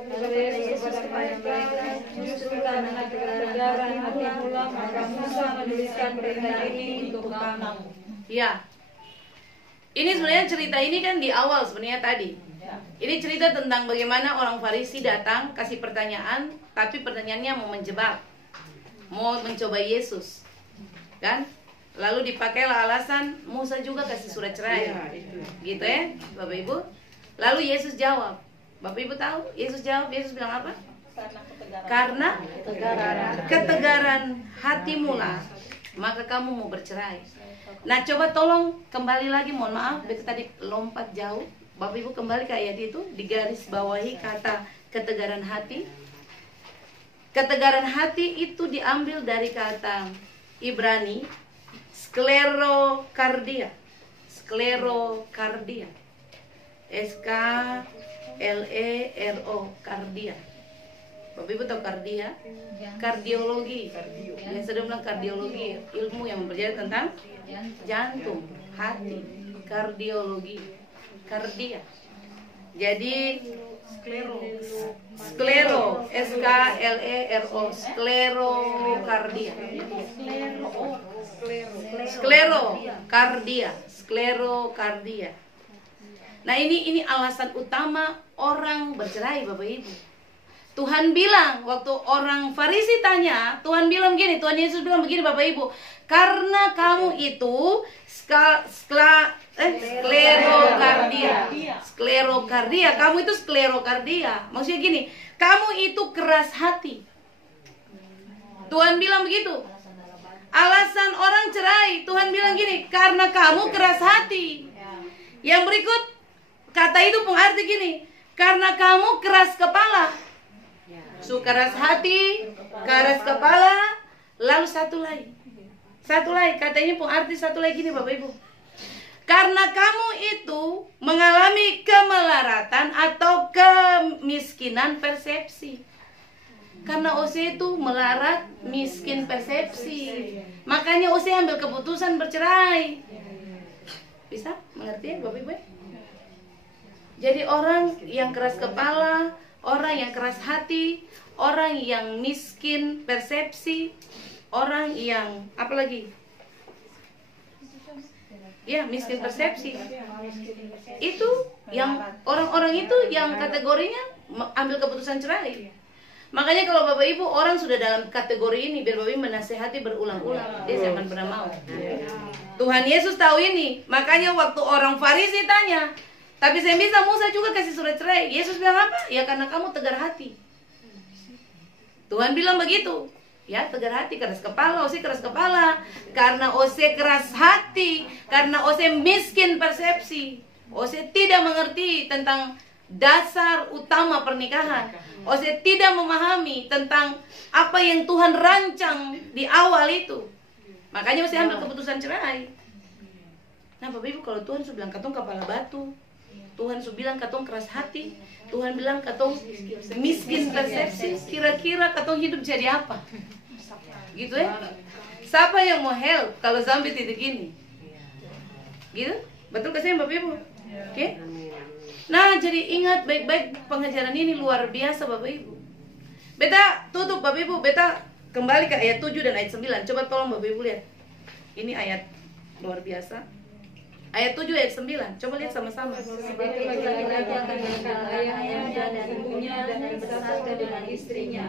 Lalu Yesus kepada mereka, justru karena ketegaran hati pula maka Musa menuliskan perintah ini untuk kamu. Ya. Ini sebenarnya cerita ini kan di awal sebenarnya tadi. Ini cerita tentang bagaimana orang Farisi datang kasih pertanyaan, tapi pertanyaannya mau menjebak, mau mencoba Yesus, kan? Lalu dipakailah alasan Musa juga kasih surat cerai, gitu ya, Bapak Ibu. Lalu Yesus jawab, Bapak Ibu tahu Yesus jawab, Yesus bilang apa? Karena ketegaran hatimu lah, maka kamu mau bercerai. Nah coba tolong kembali lagi, mohon maaf, beta tadi lompat jauh. Bapak Ibu kembali ke ayat itu, digaris bawahi kata ketegaran hati. Ketegaran hati itu diambil dari kata Ibrani sklerokardia. Sklerokardia. SKLERO, kardia. Bapak Ibu tahu kardia? Kardiologi. Ya, sudah bilang kardiologi, ilmu yang mempelajari tentang jantung, hati. Kardiologi, kardia. Jadi sklero, SKLERO, sklerokardia. Sklerokardia. Nah, ini alasan utama orang bercerai, Bapak Ibu. Tuhan bilang, waktu orang Farisi tanya, Tuhan bilang gini, Tuhan Yesus bilang begini, Bapak Ibu, karena kamu itu sklerokardia, kamu itu sklerokardia. Maksudnya gini, kamu itu keras hati. Tuhan bilang begitu. Alasan orang cerai, Tuhan bilang gini, karena kamu keras hati. Yang berikut, kata itu pengarti gini, karena kamu keras kepala. Keras hati, keras kepala. Lalu satu lagi, katanya pengarti satu lagi gini, Bapak Ibu, karena kamu itu mengalami kemelaratan atau kemiskinan persepsi. Karena Ose itu melarat, miskin persepsi, makanya Ose ambil keputusan bercerai. Bisa mengerti ya, Bapak Ibu? Jadi orang yang keras kepala, orang yang keras hati, orang yang miskin persepsi, orang yang apa lagi? Ya, miskin persepsi. Itu yang orang-orang itu yang kategorinya ambil keputusan cerai. Makanya kalau Bapak Ibu orang sudah dalam kategori ini, biar Bapak Ibu menasehati berulang-ulang, dia tidak akan pernah mau. Tuhan Yesus tahu ini. Makanya waktu orang Farisi tanya, tapi saya bisa Musa juga kasih surat cerai, Yesus bilang apa? Ya karena kamu tegar hati. Tuhan bilang begitu. Ya, tegar hati, keras kepala, Ose keras kepala. Karena Ose keras hati, karena Ose miskin persepsi, Ose tidak mengerti tentang dasar utama pernikahan. Ose tidak memahami tentang apa yang Tuhan rancang di awal itu. Makanya Ose ambil keputusan cerai. Nah, Bapak Ibu, kalau Tuhan sudah bilang katong kepala batu, Tuhan sudah bilang katong keras hati, Tuhan bilang katong miskin persepsi, kira-kira katong hidup jadi apa? Gitu ya? Siapa yang mau help kalau sampai titik ini? Gitu? Betul kasih Bapak Ibu? Oke? Nah, jadi ingat baik-baik, pengajaran ini luar biasa Bapak Ibu. Beta tutup Bapak Ibu, beta kembali ke ayat 7 dan ayat 9. Coba tolong Bapak Ibu lihat. Ini ayat luar biasa. Ayat 7 ayat 9. Coba lihat sama-sama. Sebab itu laki-laki akan meninggal ayahnya dan ibunya dan bersatu dengan istrinya.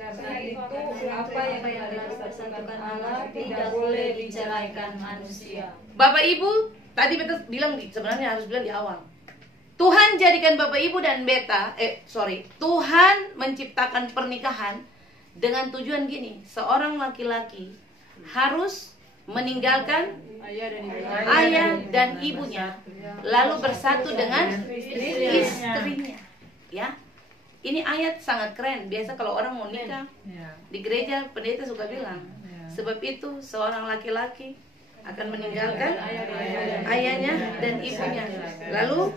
Karena itu apa yang telah dipersatukan Allah tidak boleh diceraikan manusia. Bapak Ibu, tadi beta bilang sebenarnya harus bilang di awal. Tuhan jadikan Bapak Ibu dan beta, Tuhan menciptakan pernikahan dengan tujuan gini, seorang laki-laki harus meninggalkan ayah dan ibunya, lalu bersatu dengan istrinya. Ya, ini ayat sangat keren. Biasa kalau orang mau nikah di gereja, pendeta suka bilang, sebab itu seorang laki-laki akan meninggalkan ayahnya dan ibunya, lalu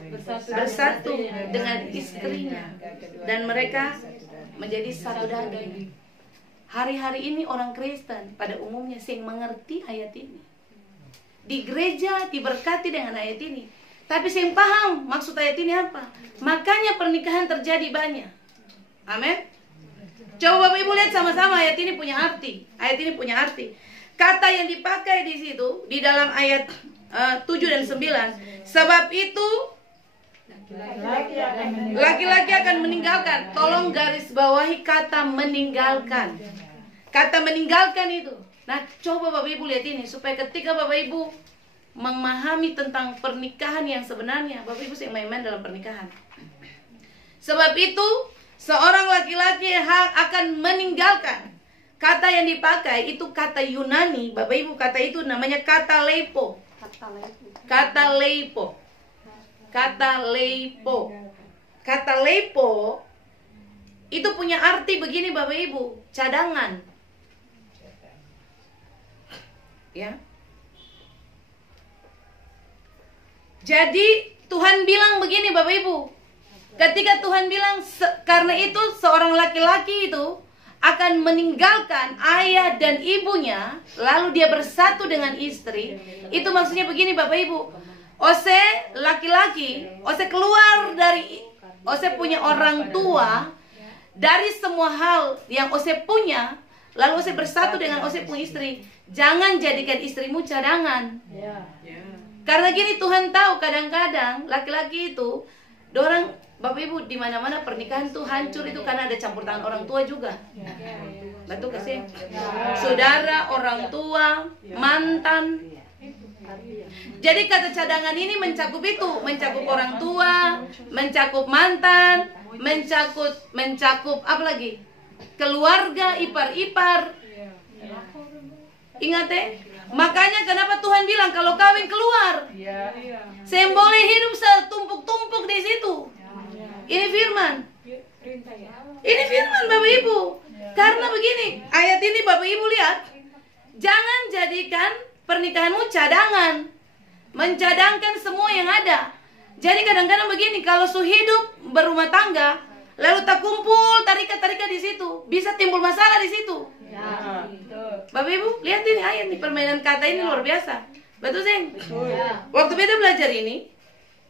bersatu dengan istrinya, dan mereka menjadi satu daging. Hari-hari ini orang Kristen pada umumnya sing mengerti ayat ini. Di gereja diberkati dengan ayat ini, tapi sing paham maksud ayat ini apa. Makanya pernikahan terjadi banyak. Amin. Coba Bapak Ibu lihat sama-sama, ayat ini punya arti. Ayat ini punya arti. Kata yang dipakai di situ di dalam ayat 7 dan 9. Sebab itu laki-laki akan meninggalkan. Tolong garis bawahi kata meninggalkan. Kata meninggalkan itu. Nah, coba Bapak Ibu lihat ini supaya ketika Bapak Ibu memahami tentang pernikahan yang sebenarnya, Bapak Ibu sih main-main dalam pernikahan. Sebab itu seorang laki-laki akan meninggalkan. Kata yang dipakai itu kata Yunani, Bapak Ibu, kata itu namanya kata leipo. Kata leipo. Kata leipo. Kata leipo itu punya arti begini Bapak Ibu, cadangan. Ya. Jadi Tuhan bilang begini Bapak Ibu. Ketika Tuhan bilang karena itu seorang laki-laki itu akan meninggalkan ayah dan ibunya, lalu dia bersatu dengan istri. Itu maksudnya begini Bapak Ibu. Ose laki-laki, Ose keluar dari, Ose punya orang tua, dari semua hal yang Ose punya, lalu Ose bersatu dengan Ose punya istri. Jangan jadikan istrimu cadangan. Karena gini, Tuhan tahu kadang-kadang laki-laki itu, dorang Bapak Ibu, di mana-mana pernikahan tuh hancur itu karena ada campur tangan orang tua juga. Betul gak sih? Saudara, orang tua, mantan. Jadi kata cadangan ini mencakup itu, mencakup orang tua, mencakup mantan, mencakup apa lagi? Keluarga, ipar-ipar. Ingat makanya kenapa Tuhan bilang kalau kawin keluar, saya boleh hidup setumpuk-tumpuk di situ. Ini firman. Ini firman Bapak Ibu. Karena begini, ayat ini Bapak Ibu lihat, jangan jadikan pernikahanmu cadangan, mencadangkan semua yang ada. Jadi kadang-kadang begini, kalau su hidup berumah tangga, lalu tak kumpul tarika-tarika di situ, bisa timbul masalah di situ. Bapak Ibu, lihat ini ayat nih, permainan kata ini luar biasa. Betul, Seng? Waktu beta belajar ini,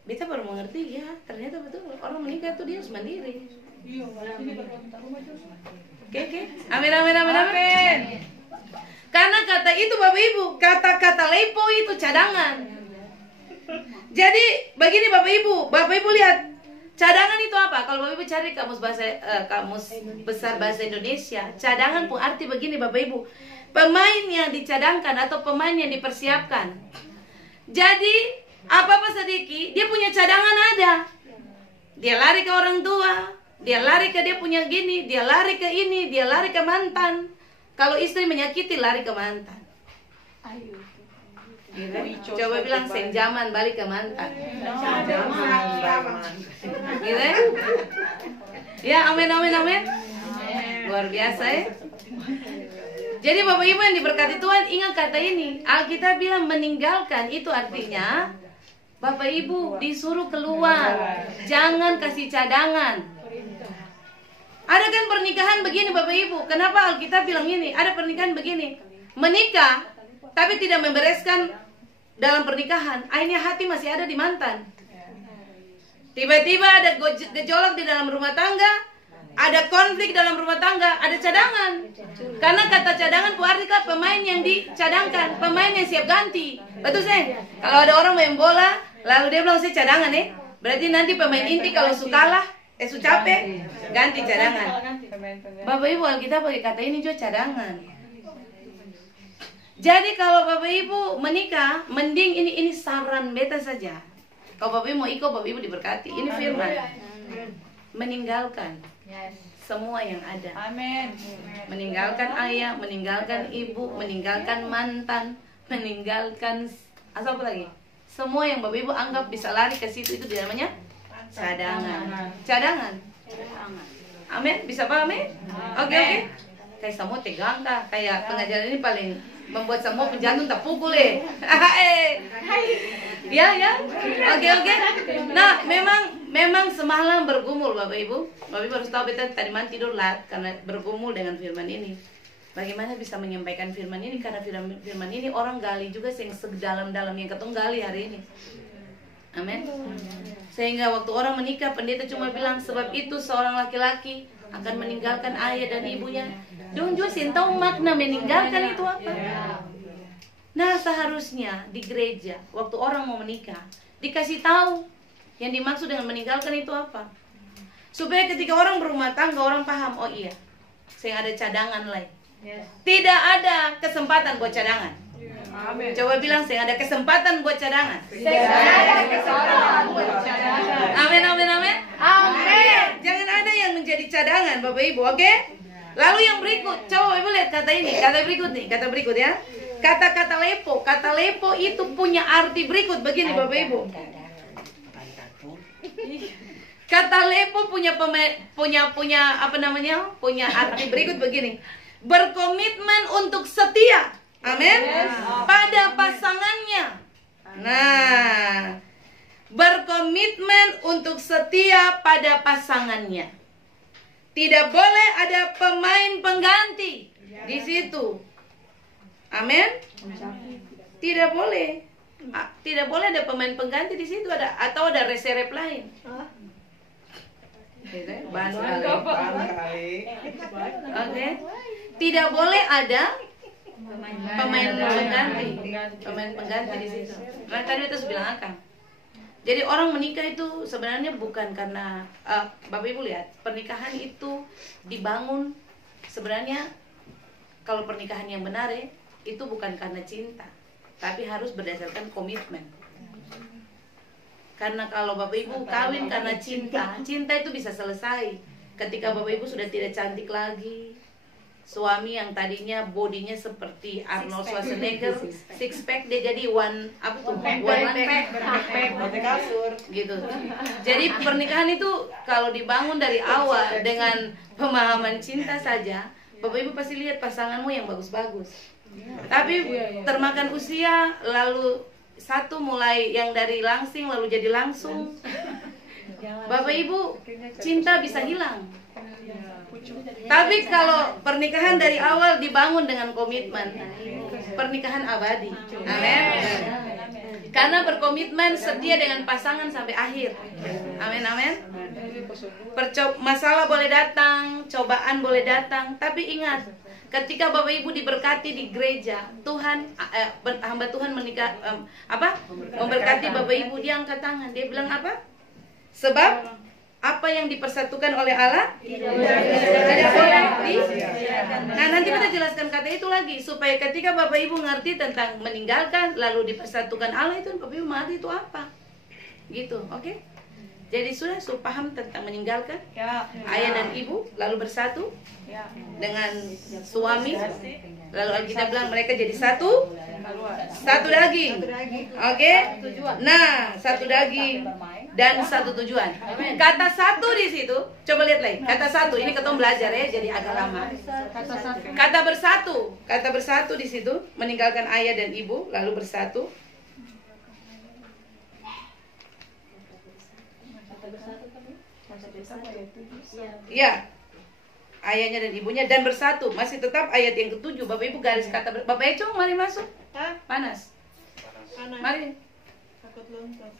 beta baru mengerti, ya ternyata betul orang menikah tuh dia harus mandiri. Oke. Amin. Karena kata itu Bapak Ibu, kata-kata lepo itu cadangan. Jadi begini Bapak Ibu lihat, cadangan itu apa? Kalau Bapak Ibu cari kamus besar bahasa Indonesia, cadangan pun arti begini Bapak Ibu, pemain yang dicadangkan atau pemain yang dipersiapkan. Jadi apa-apa sedikit, dia punya cadangan ada. Dia lari ke orang tua, dia lari ke dia punya gini, dia lari ke ini, dia lari ke mantan. Kalau istri menyakiti, lari ke mantan. Gitu. Coba bilang senjaman balik ke mantan. Gitu ya? Ya, amin. Luar biasa ya. Jadi Bapak Ibu yang diberkati Tuhan, ingat kata ini. Alkitab bilang meninggalkan itu artinya Bapak Ibu disuruh keluar, jangan kasih cadangan. Ada kan pernikahan begini Bapak Ibu, kenapa Alkitab bilang ini? Ada pernikahan begini, menikah tapi tidak membereskan dalam pernikahan, akhirnya hati masih ada di mantan. Tiba-tiba ada gejolak di dalam rumah tangga, ada konflik dalam rumah tangga, ada cadangan. Karena kata cadangan berarti pemain yang dicadangkan, pemain yang siap ganti. Betul sih? Kalau ada orang main bola, lalu dia bilang saya cadangan berarti nanti pemain inti kalau su kalah, su capek, ganti cadangan. Bapak Ibu, Alkitab pakai kata ini juga cadangan. Jadi kalau Bapak Ibu menikah, mending ini saran beta saja. Kalau Bapak Ibu mau ikut, Bapak Ibu diberkati. Ini firman. Meninggalkan semua yang ada. Amin. Meninggalkan ayah, meninggalkan ibu, meninggalkan mantan, meninggalkan apa lagi? Semua yang Bapak Ibu anggap bisa lari ke situ, itu namanya cadangan. Amin. Bisa paham ya? Oke. Kayak semua tegang kah? Kayak pengajaran ini paling membuat semua penjantung terpukul Ya. Oke. Nah, memang semalam bergumul Bapak Ibu. Bapak Ibu harus tahu beta tadi malam tidur lat karena bergumul dengan firman ini. Bagaimana bisa menyampaikan firman ini, karena firman ini orang gali juga yang sedalam-dalam yang ketong gali hari ini. Amin. Sehingga waktu orang menikah, pendeta cuma bilang sebab itu seorang laki-laki akan meninggalkan ayah dan ibunya. Dong juga sih tahu makna meninggalkan itu apa. Nah, seharusnya di gereja waktu orang mau menikah dikasih tahu yang dimaksud dengan meninggalkan itu apa, supaya ketika orang berumah tangga orang paham, oh iya, saya ada cadangan lain. Tidak ada kesempatan buat cadangan. Amin. Coba bilang, saya ada kesempatan buat cadangan. Amin. Jangan ada yang menjadi cadangan Bapak Ibu, oke? Lalu yang berikut, coba Ibu lihat kata ini, kata berikut ya. Kata-kata lepo, kata lepo itu punya arti berikut begini Bapak Ibu. Kata lepo punya arti berikut begini. Berkomitmen untuk setia. Amin. Pada pasangannya. Nah, berkomitmen untuk setia pada pasangannya. Tidak boleh ada pemain pengganti di situ. Amin. Tidak boleh. Tidak boleh ada pemain pengganti di situ, atau ada reserve lain. Bahan sekali. Oke. Tidak boleh ada pemain pengganti di situ. Nah, tadi kita bilang akan. Jadi orang menikah itu sebenarnya bukan karena Bapak Ibu lihat, pernikahan itu dibangun sebenarnya, kalau pernikahan yang benar itu bukan karena cinta, tapi harus berdasarkan komitmen. Karena kalau Bapak Ibu kawin karena cinta, cinta itu bisa selesai ketika Bapak Ibu sudah tidak cantik lagi. Suami yang tadinya bodinya seperti Arnold Schwarzenegger, six pack, dia jadi one pack gitu. Jadi pernikahan itu kalau dibangun dari awal dengan pemahaman cinta saja, Bapak Ibu pasti lihat pasanganmu yang bagus-bagus. Tapi termakan usia, lalu satu mulai yang dari langsing lalu jadi langsung, Bapak Ibu cinta bisa hilang. Tapi kalau pernikahan dari awal dibangun dengan komitmen, pernikahan abadi. Amin. Karena berkomitmen setia dengan pasangan sampai akhir. Amin, amin. Masalah boleh datang, cobaan boleh datang, tapi ingat, ketika Bapak Ibu diberkati di gereja, Tuhan hamba Tuhan memberkati Bapak Ibu, dia angkat tangan, dia bilang apa? Sebab apa yang dipersatukan oleh Allah tidak boleh Nah, nanti kita jelaskan kata itu lagi, supaya ketika Bapak Ibu ngerti tentang meninggalkan lalu dipersatukan Allah, itu Bapak Ibu mengerti itu apa, gitu, oke? Jadi sudah paham tentang meninggalkan ayah dan ibu lalu bersatu dengan suami, lalu Alkitab bilang mereka jadi satu daging, oke? Nah, satu daging dan satu tujuan. Kata satu di situ, coba lihat lagi. Kata satu, ini ketemu belajar ya, jadi agak lama. Kata bersatu di situ, meninggalkan ayah dan ibu lalu bersatu. Ya, ayahnya dan ibunya dan bersatu. Masih tetap ayat yang ke-7. Bapak Ibu garis kata Bapak Eco, mari masuk. Panas. Mari. Takut loncat.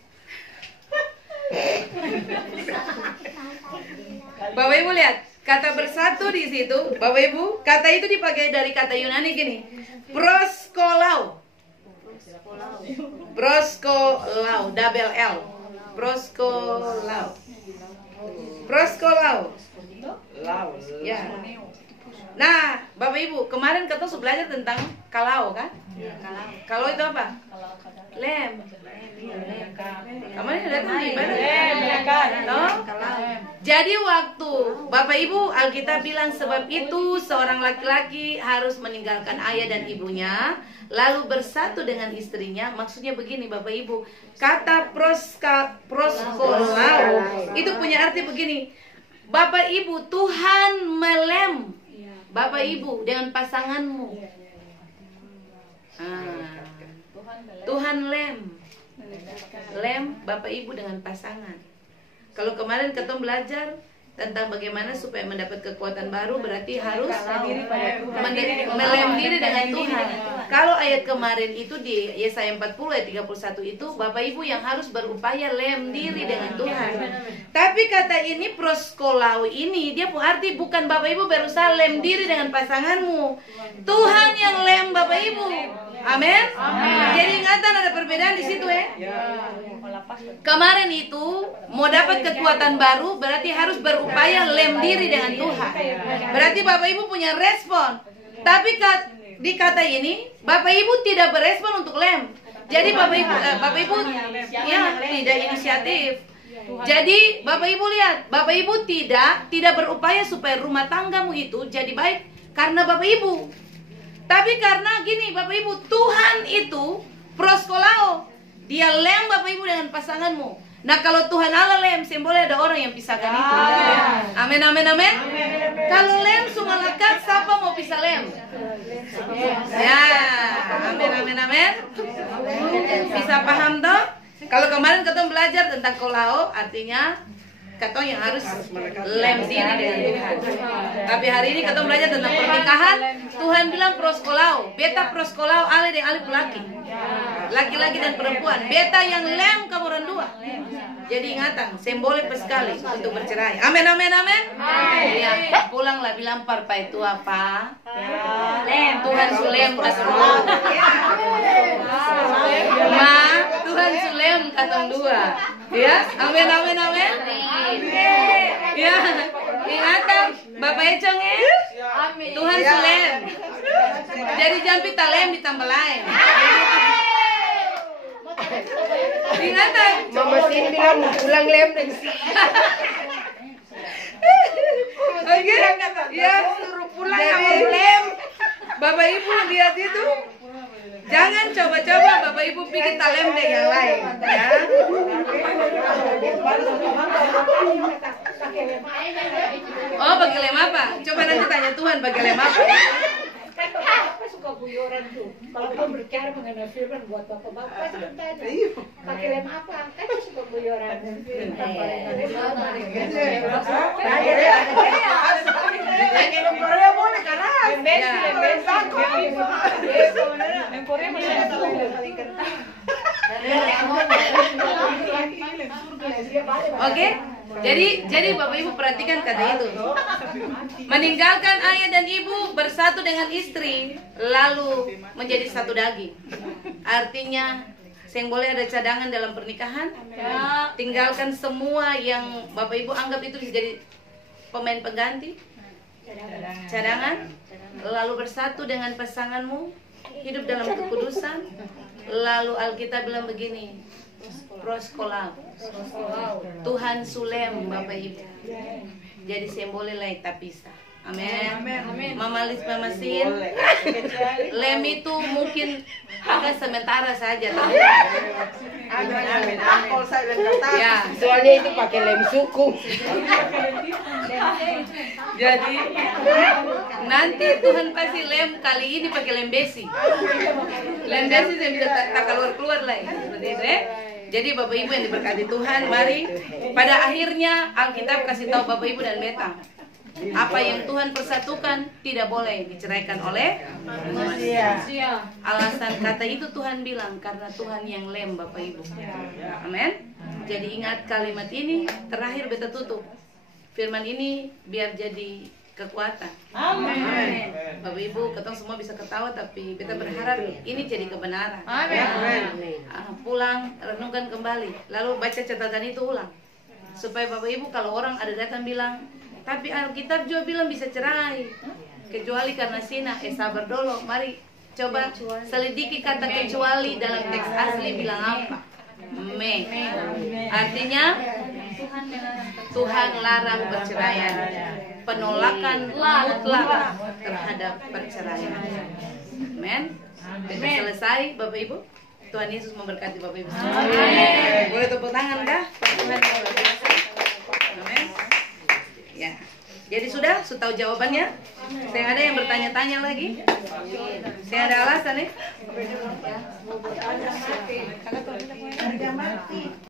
Bapak Ibu lihat, kata bersatu di situ, Bapak Ibu, kata itu dipakai dari kata Yunani gini, proskolau, double L, proskolau, ya. Nah, Bapak Ibu, kemarin kita sudah belajar tentang kalau kan? Kalau itu apa? Lem. Kemarin datang di ibadah. Jadi waktu Bapak Ibu, Alkitab bilang sebab itu seorang laki-laki harus meninggalkan ayah dan ibunya lalu bersatu dengan istrinya. Maksudnya begini Bapak Ibu, kata proskolau itu punya arti begini. Bapak Ibu, Tuhan melem Bapak Ibu dengan pasanganmu. Tuhan lem Bapak Ibu dengan pasangan. Kalau kemarin ketemu belajar tentang bagaimana supaya mendapat kekuatan baru, berarti harus melem diri dengan Tuhan. Kalau ayat kemarin itu di Yesaya 40 ayat 31 itu, Bapak Ibu yang harus berupaya lem diri dengan Tuhan. Tapi kata ini proskolau ini, dia arti bukan Bapak Ibu berusaha lem diri dengan pasanganmu. Tuhan yang lem Bapak Ibu. Amin. Jadi ingatan ada perbedaan di situ ya. Kemarin itu mau dapat kekuatan baru berarti harus berupaya lem diri dengan Tuhan. Berarti Bapak Ibu punya respon. Tapi di kata ini Bapak Ibu tidak berespon untuk lem. Jadi Bapak Ibu ya tidak inisiatif. Jadi Bapak Ibu lihat, Bapak Ibu tidak berupaya supaya rumah tanggamu itu jadi baik karena Bapak Ibu. Tapi karena gini Bapak Ibu, Tuhan itu proskolau, dia lem Bapak Ibu dengan pasanganmu. Nah kalau Tuhan Allah lem, boleh ada orang yang pisahkan itu. Amin, amin, amin. Kalau lem semua lekat, siapa mau pisah lem? Ya, amin, amin, amin. Bisa paham toh? Kalau kemarin ketong belajar tentang kolao, artinya ketong yang harus lem diri dengan Tuhan. Tapi hari ini ketong belajar tentang pernikahan. Tuhan bilang proskolao, beta proskolao ale dan ale laki, laki-laki dan perempuan. Beta yang lem kamu orang dua. Jadi ingatan, simbolik sekali untuk bercerai. Amin, amin, amin. Ya, pulanglah bilang parpa itu apa? Lem. Tuhan sulem katong Ma, Tuhan sulem katong dua. Ya, amin, amin, amin. Ya, ingatan, Bapak Econg ya. Tuhan sulem. Jadi jangan pita lem ditambah lain. Ingatan. Mama Sin bilang mau pulang lem dan Oke, ya suruh pulang sama lem. Bapak Ibu lihat itu, jangan coba-coba Bapak Ibu pikir talem deh yang lain, ya. Oh, pakai lem apa? Coba nanti tanya Tuhan pakai lem apa. Bapak suka guyoran tuh. Kalau kau berbicara mengenai firman buat bapak sebentar. Pakai lem apa? Kan suka guyoran. Oke, jadi Bapak Ibu perhatikan kata itu. Meninggalkan ayah dan ibu, bersatu dengan istri, lalu menjadi satu daging. Artinya, yang boleh ada cadangan dalam pernikahan. Tinggalkan semua yang Bapak Ibu anggap itu bisa jadi pemain pengganti, cadangan, lalu bersatu dengan pasanganmu, hidup dalam kekudusan. Lalu Alkitab bilang begini, proskolao, Tuhan sulem Bapak Ibu. Jadi simbolnya lain tak pisah. Amin. Mama Lis, Mama Sin, lem itu mungkin akan sementara saja. Ya, soalnya itu pakai lem suku. jadi nanti Tuhan pasti lem kali ini pakai lem besi. Lem besi saya bisa tak keluar lah seperti itu ya. Jadi Bapak Ibu yang diberkati Tuhan, mari pada akhirnya Alkitab kasih tahu Bapak Ibu dan beta, apa yang Tuhan persatukan tidak boleh diceraikan oleh manusia. Alasan kata itu Tuhan bilang karena Tuhan yang lem Bapak Ibu. Amin. Jadi ingat kalimat ini, terakhir beta tutup. Firman ini biar jadi kekuatan. Amin. Bapak Ibu, ketong semua bisa ketawa tapi beta berharap ini jadi kebenaran. Amin. Pulang, renungkan kembali, lalu baca catatan itu ulang. Supaya Bapak Ibu kalau orang ada datang bilang, tapi Alkitab juga bilang bisa cerai, kecuali karena zina. Sabar dulu, mari coba selidiki kata kecuali dalam teks asli bilang apa. Artinya Tuhan larang perceraian, penolakan mutlak terhadap perceraian. Amin. Kita selesai Bapak Ibu. Tuhan Yesus memberkati Bapak Ibu. Amin. Boleh tepuk tangan kah? Tuhan yang luar biasa. Amin. Ya. Jadi sudah tahu jawabannya? Saya ada yang bertanya-tanya lagi? Saya ada alasan ya?